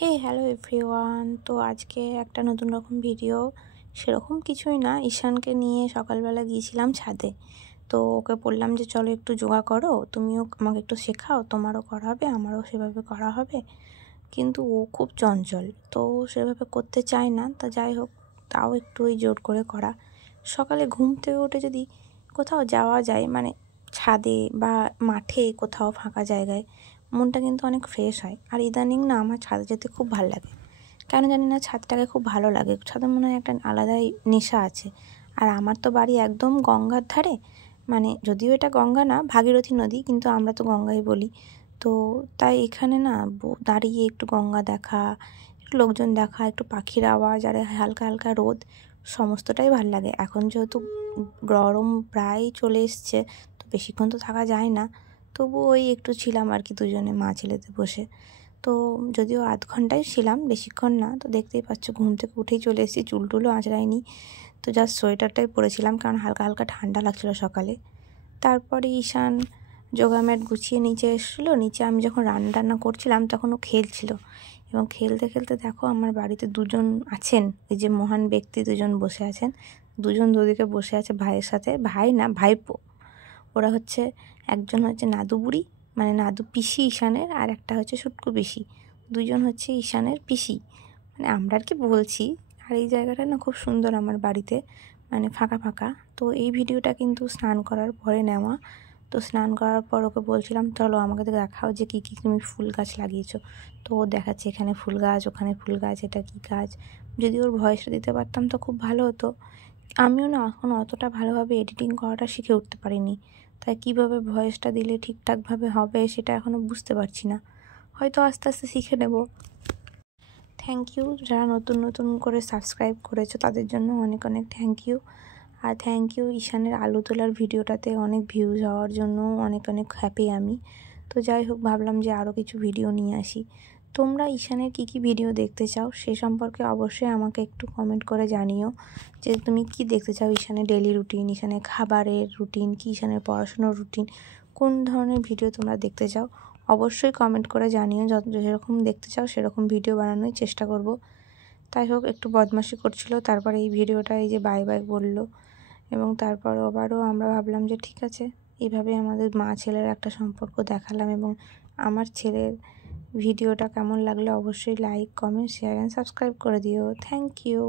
Hello everyone. তো আজকে একটা নতুন রকম ভিডিও, সেরকম কিছুই না। ঈশানকে নিয়ে সকালবেলা গিয়েছিলাম ছাদে। তো ওকে বললাম যে চলো একটু যোগা করো, তুমিও আমাকে একটু শেখাও, তোমারও করা হবে আমারও সেভাবে করা হবে। কিন্তু ও খুব চঞ্চল, তো সেভাবে করতে চায় না। তা যাই হোক, তাও একটু ওই জোর করে করা। সকালে ঘুম থেকে উঠে যদি কোথাও যাওয়া যায়, মানে ছাদে বা মাঠে কোথাও ফাঁকা জায়গায়, মনটা কিন্তু অনেক ফ্রেশ হয়। আর ইদানিং না আমার ছাদে যেতে খুব ভালো লাগে, কেন জানি না ছাদটাকে খুব ভালো লাগে। ছাদে মনে হয় একটা আলাদাই নেশা আছে। আর আমার তো বাড়ি একদম গঙ্গার ধারে, মানে যদিও এটা গঙ্গা না, ভাগীরথী নদী, কিন্তু আমরা তো গঙ্গাই বলি। তো তাই এখানে না দাঁড়িয়ে একটু গঙ্গা দেখা, একটু লোকজন দেখা, একটু পাখির আওয়াজ, আর হালকা হালকা রোদ, সমস্তটাই ভাল লাগে। এখন যেহেতু গরম প্রায় চলে এসছে, তো বেশিক্ষণ তো থাকা যায় না। তবু ওই একটু ছিলাম আর কি, দুজনে মা ছেলেতে বসে। তো যদিও আধ ঘন্টাই ছিলাম, বেশিক্ষণ না। তো দেখতেই পাচ্ছ ঘুম থেকে উঠেই চলে এসেছি, চুলটুলও আঁচড়াইনি। তো জাস্ট সোয়েটারটাই পরেছিলাম, কারণ হালকা হালকা ঠান্ডা লাগছিলো সকালে। তারপরে ঈশান যোগা ম্যাট গুছিয়ে নিচে এসেছিলো। নিচে আমি যখন রান্না করছিলাম তখন ও খেলছিল, এবং খেলতে খেলতে দেখো আমার বাড়িতে দুজন আছেন, এই যে মহান ব্যক্তি দুজন বসে আছেন। দুজন দুদিকে বসে আছে ভাইয়ের সাথে, ভাই না ভাইপো। ওরা হচ্ছে, একজন হচ্ছে নাদু বুড়ি, মানে নাদু পিসি ঈশানের, আর একটা হচ্ছে শুটকু পিসি। দুজন হচ্ছে ঈশানের পিসি, মানে আমরা আর কি বলছি। আর এই জায়গাটা না খুব সুন্দর আমার বাড়িতে, মানে ফাঁকা ফাঁকা। তো এই ভিডিওটা কিন্তু স্নান করার পরে নেওয়া। তো স্নান করার পর ওকে বলছিলাম চলো আমাকে দেখাও যে কী কী তুমি ফুল গাছ লাগিয়েছো। তো ও দেখাচ্ছে এখানে ফুল গাছ, ওখানে ফুল গাছ, এটা কী গাছ। যদি ওর ভয়েসটা দিতে পারতাম তো খুব ভালো হতো। আমিও না এখন অতটা ভালোভাবে এডিটিং করাটা শিখে উঠতে পারিনি, তাই কীভাবে ভয়েসটা দিলে ঠিকঠাকভাবে হবে সেটা এখনও বুঝতে পারছি না। হয়তো আস্তে আস্তে শিখে নেব। থ্যাংক ইউ যারা নতুন নতুন করে সাবস্ক্রাইব করেছো, তাদের জন্য অনেক অনেক থ্যাংক ইউ। আর থ্যাংক ইউ ঈশানের আলু তোলার ভিডিওটাতে অনেক ভিউজ হওয়ার জন্য, অনেক অনেক হ্যাপি আমি। তো যাই হোক, ভাবলাম যে আরও কিছু ভিডিও নিয়ে আসি। তোমরা ঈশানের কী কী ভিডিও দেখতে চাও সে সম্পর্কে অবশ্যই আমাকে একটু কমেন্ট করে জানিও, যে তুমি কি দেখতে চাও। ঈশানের ডেলি রুটিন, ঈশানের খাবারের রুটিন কি, ঈশানের পড়াশোনার রুটিন, কোন ধরনের ভিডিও তোমরা দেখতে চাও অবশ্যই কমেন্ট করে জানিও। যেরকম দেখতে চাও সেরকম ভিডিও বানানোর চেষ্টা করব। তাই হোক, একটু বদমাশি করছিল, তারপরে এই ভিডিওটা এই যে বাই বাই বললো, এবং তারপর আবারও আমরা ভাবলাম যে ঠিক আছে, এইভাবে আমাদের মা ছেলের একটা সম্পর্ক দেখালাম। এবং আমার ছেলের ভিডিওটা কেমন লাগলে অবশ্যই like, comment, share and subscribe করে দিও। Thank you.